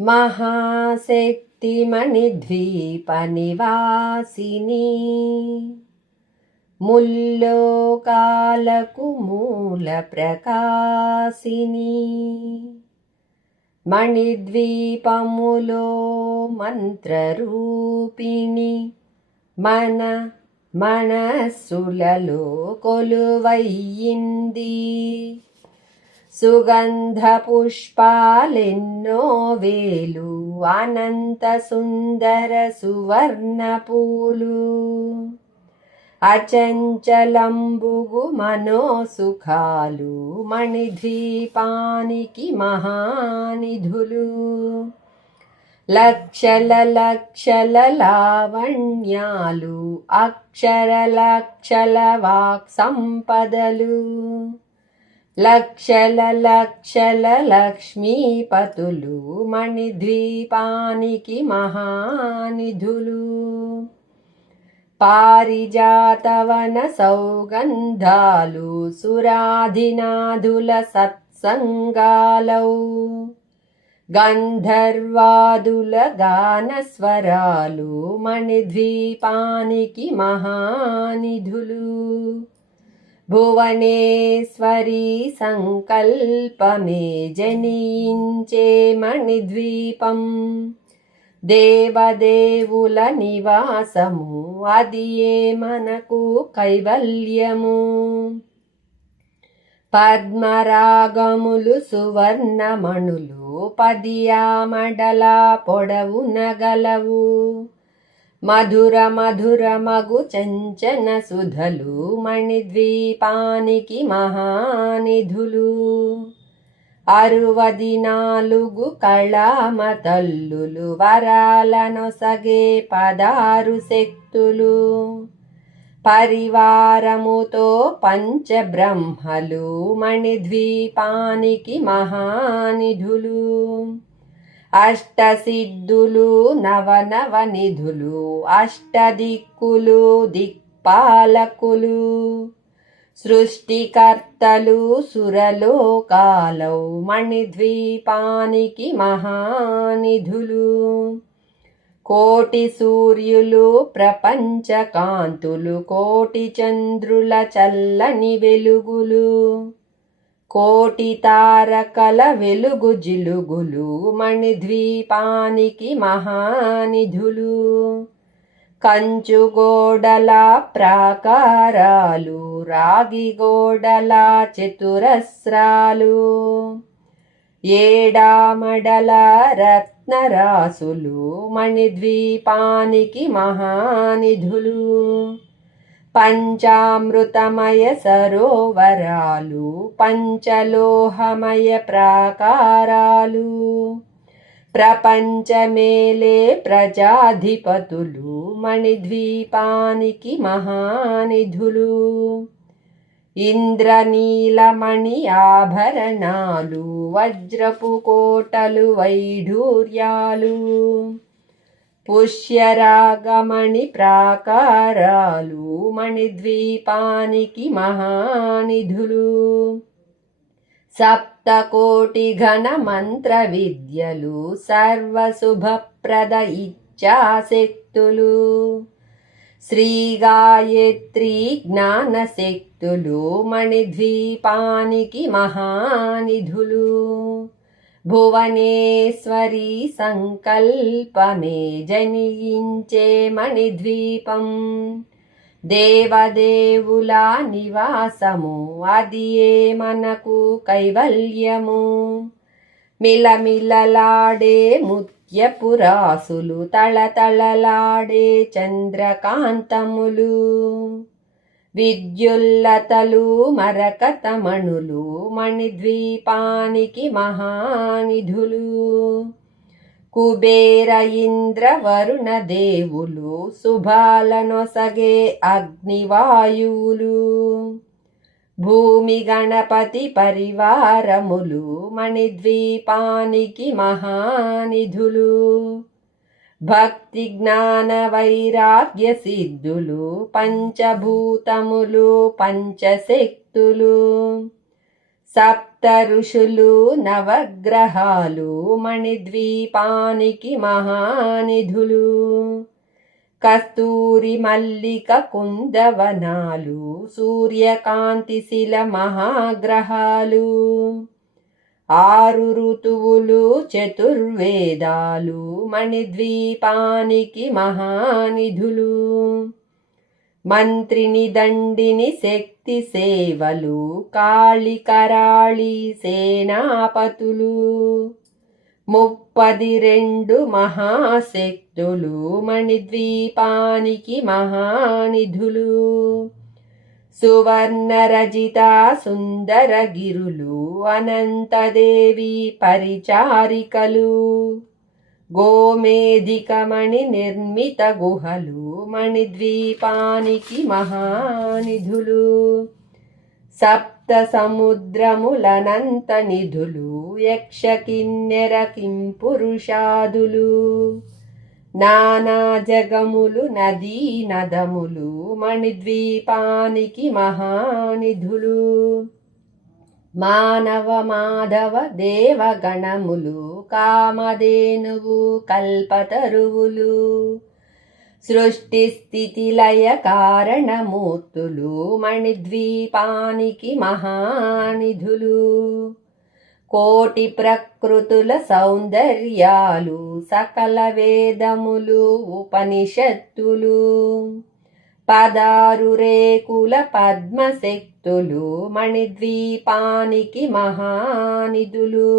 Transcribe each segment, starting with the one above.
మహాశక్తిమణిద్వీపనివాసిని ముల్లోకాలకు మూల ప్రకాశిని మణిద్వీపములో మంత్రరూపిణి మనస్సులలో కొలువయ్యింది. సుగంధ పుష్పాలెన్నో వేలు అనంత సుందర సువర్ణ పూలు అచంచలంబుగు మనోసుఖాలు మణిద్వీపానికి మహానిధులు. లక్షల లక్షల లావణ్యాలు అక్షర లక్షల వాక్ సంపదలు లక్షల లక్షల లక్ష్మీపతులు మణిద్వీపానికి మహానిధులు. పారిజాతవన సౌగంధాలు సురాధినాధుల సత్సంగాలౌ గంధర్వాదుల గానస్వరాలు మణిద్వీపానికి మహానిధులు. భువనేశ్వరి సంకల్పమే జనించే మణిద్వీపం దేవదేవుల నివాసము అదియే మనకు కైవల్యము. పద్మరాగములు సువర్ణమణులు పదియామడల పొడవున గలవు. మధుర మధుర మగు చంచన సుధలు మణిద్వీపానికి మహానిధులు. 64 కళామతల్లులు వరాలనొసగే 16 శక్తులు. పరివారముతో పంచబ్రహ్మలు మణిద్వీపానికి మహానిధులు. అష్టసిద్ధులు నవనవనిధులు అష్టదిక్కులు దిక్పాలకులు. సృష్టికర్తలు సురలోకాలౌ మణిద్వీపానికి మహానిధులు. కోటి సూర్యులు ప్రపంచ కాంతులు కోటి చంద్రుల చల్లని వెలుగులు. కోటి తారకల వెలుగు జిలుగులు మణిద్వీపానికి మహానిధులు. కంచు గోడల ప్రాకారాలు రాగి గోడల చతురస్రాలు. ఏడామడల రత్నరాసులు మణిద్వీపానికి మహానిధులు. పంచామృతమయ సరోవరాలు పంచలోహమయ ప్రాకారాలు. ప్రపంచమేలే ప్రజాధిపతులు మణిద్వీపానికి మహానిధులు. ఇంద్రనీలమణి ఆభరణాలు వజ్రపు కోటలు వైఢూర్యాలు. పుష్యరాగమణి ప్రాకారాలు మణిద్వీపానికి మహానిధులు. సప్తకోటి ఘన మంత్ర విద్యలు సర్వశుభప్రద ఇచ్ఛాశక్తులు. శ్రీ గాయత్రి జ్ఞానశక్తులు మణిద్వీపానికి మహానిధులు. భువనేశ్వరి సంకల్పమే జనించే మణిద్వీపం దేవదేవుల నివాసము అదియే మనకు కైవల్యము. మిలమిలలాడే ముత్యపురాసులు తళతళలాడే చంద్రకాంతములు. విద్యుల్లతలు మరకతమణులు మణిద్వీపానికి మహానిధులు. కుబేర ఇంద్ర వరుణ దేవులు శుభాలనొసగే అగ్నివాయువులు. భూమి గణపతి పరివారములు మణిద్వీపానికి మహానిధులు. భక్తి జ్ఞాన వైరాగ్య సిద్ధులు పంచభూతములు పంచశక్తులు. సప్త ఋషులు నవగ్రహాలు మణిద్వీపానికి మహానిధులు. కస్తూరి మల్లిక కుందవనాలు సూర్యకాంతి శిల మహాగ్రహాలు. 6 ఋతువులు చతుర్వేదాలు మణిద్వీపానికి మహానిధులు. మంత్రిని దండిని శక్తి సేవలు కాళికరాళి సేనాపతులు. 32 మహాశక్తులు మణిద్వీపానికి మహానిధులు. సువర్ణరజిత సుందరగిరులు అనంతదేవి పరిచారికలు. గోమేధికమణి నిర్మిత గుహలు మణిద్వీపానికి మహానిధులు. 7 సముద్రములనంత నిధులు యక్ష కిన్నెర కింపురుషాదులు. నానా జగములు నదీ నదములు మణిద్వీపానికి మహానిధులు. మానవ మాధవ దేవగణములు కామధేనువు కల్పతరువులు. సృష్టి స్థితి లయ కారణమూర్తులు మణిద్వీపానికి మహానిధులు. కోటి ప్రకృతుల సౌందర్యాలు సకల వేదములు ఉపనిషత్తులు. 16 రేకుల పద్మశక్తులు మణిద్వీపానికి మహానిధులు.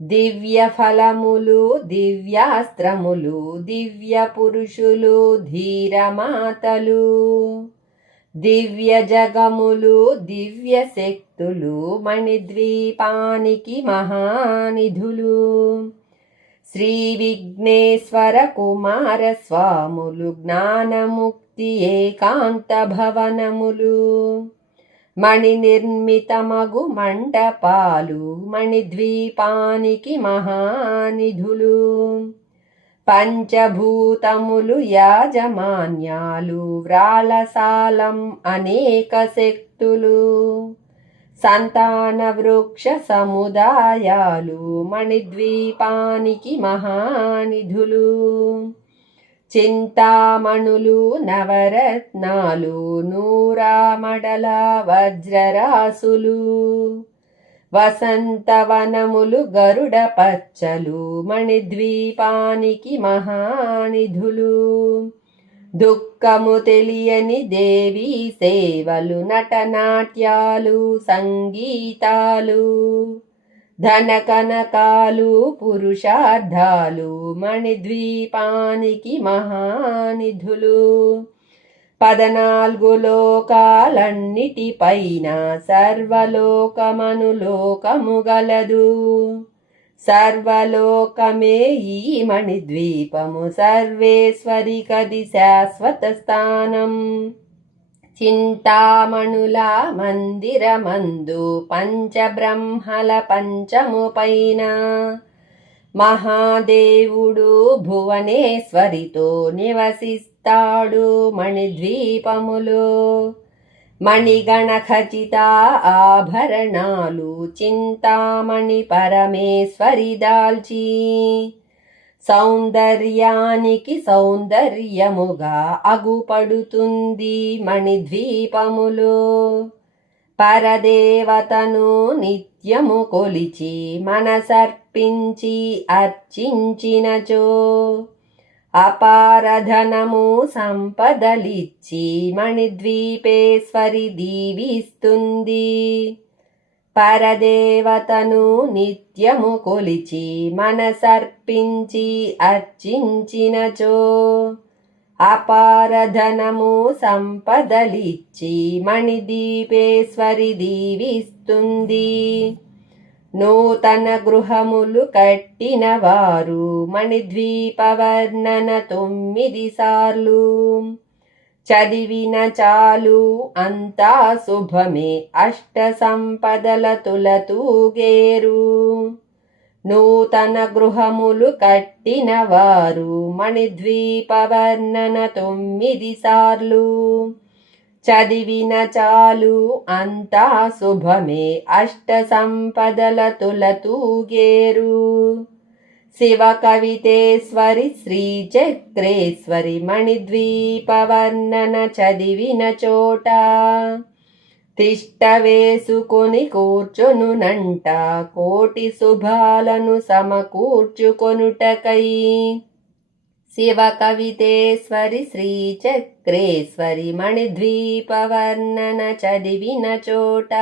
దివ్య ఫలములు దివ్యాస్త్రములు దివ్య పురుషులు ధీరమాతలు. దివ్య జగములు దివ్య శక్తులు మణిద్వీపానికి మహానిధులు. శ్రీ విఘ్నేశ్వర కుమార స్వాములు జ్ఞానముక్తి ఏకాంత భవనములు. మణి నిర్మితమగు మండపాలు మణిద్వీపానికి మహానిధులు. పంచభూతములు యాజమాన్యాలు వ్రాళసాలం అనేక శక్తులు. సంతాన వృక్ష సముదాయాలు మణిద్వీపానికి మహానిధులు. చింతామణులు నవరత్నాలు నూరామడల వజ్రరాసులు. వసంతవనములు గరుడ పచ్చలు మణిద్వీపానికి మహానిధులు. దుఃఖము తెలియని దేవీ సేవలు నటనాట్యాలు సంగీతాలు. ధనకనకాలు పురుషార్థాలు మణిద్వీపానికి మహానిధులు. 14 లోకాలన్నిటిపైన సర్వలోకమనులోకము గలదు. సర్వలోకమే ఈ మణిద్వీపము సర్వేశ్వరికది శాశ్వత స్థానం. చింతామణుల మందిరమందు పంచబ్రహ్మల పంచము పైన మహాదేవుడు భువనేశ్వరితో నివసిస్తాడు మణిద్వీపములో. మణిగణ ఖచిత ఆభరణాలు చింతామణి పరమేశ్వరి దాల్చి. సౌందర్యానికి సౌందర్యముగా అగుపడుతుంది మణిద్వీపములో. పరదేవతను నిత్యము కొలిచి మనసర్పించి అర్చించినచో అపారధనము సంపదలిచ్చి మణిద్వీపేశ్వరి దీవిస్తుంది. పరదేవతను నిత్యము కొలిచి మనసర్పించి అర్చించినచో అపారధనము సంపదలిచ్చి మణిద్వీపేశ్వరి దీవిస్తుంది. నూతన గృహములు కట్టిన వారు మణిద్వీప వర్ణన 9 సార్లు చదివిన చాలు అంతా శుభమే అష్ట సంపదల తులతూగేరు. నూతన గృహములు కట్టిన వారు మణిద్వీప వర్ణన 9 సార్లు చదివిన చాలు అంతా శుభమే అష్ట సంపదల తులతూగేరు. శివ కవితేశ్వరి శ్రీ చక్రేశ్వరి మణిద్వీప వర్ణన చదివిన చోట తిష్ట వేసుకొని కూర్చొనునంట కోటి శుభాలను సమకూర్చుకొనుటకై. శివ కవితేశ్వరి శ్రీ చక్రేశ్వరి మణిద్వీప వర్ణన చదివిన చోట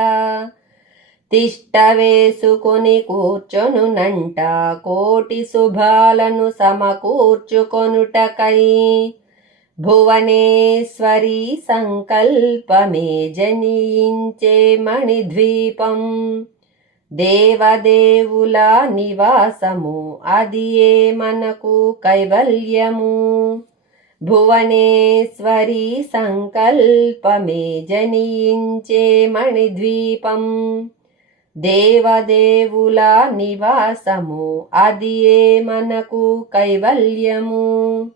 తిష్ట వేసుకొని కూర్చొనునంట కోటి శుభాలను సమకూర్చుకొనుటకై. భువనేశ్వరి సంకల్పమే జనించే మణిద్వీపం దేవదేవుల నివాసము అది ఏ మనకు కైవల్యము. భువనేశ్వరి సంకల్పమే జనించే మణిద్వీపం దేవదేవుల నివాసము అది ఏ మనకు కైవల్యము.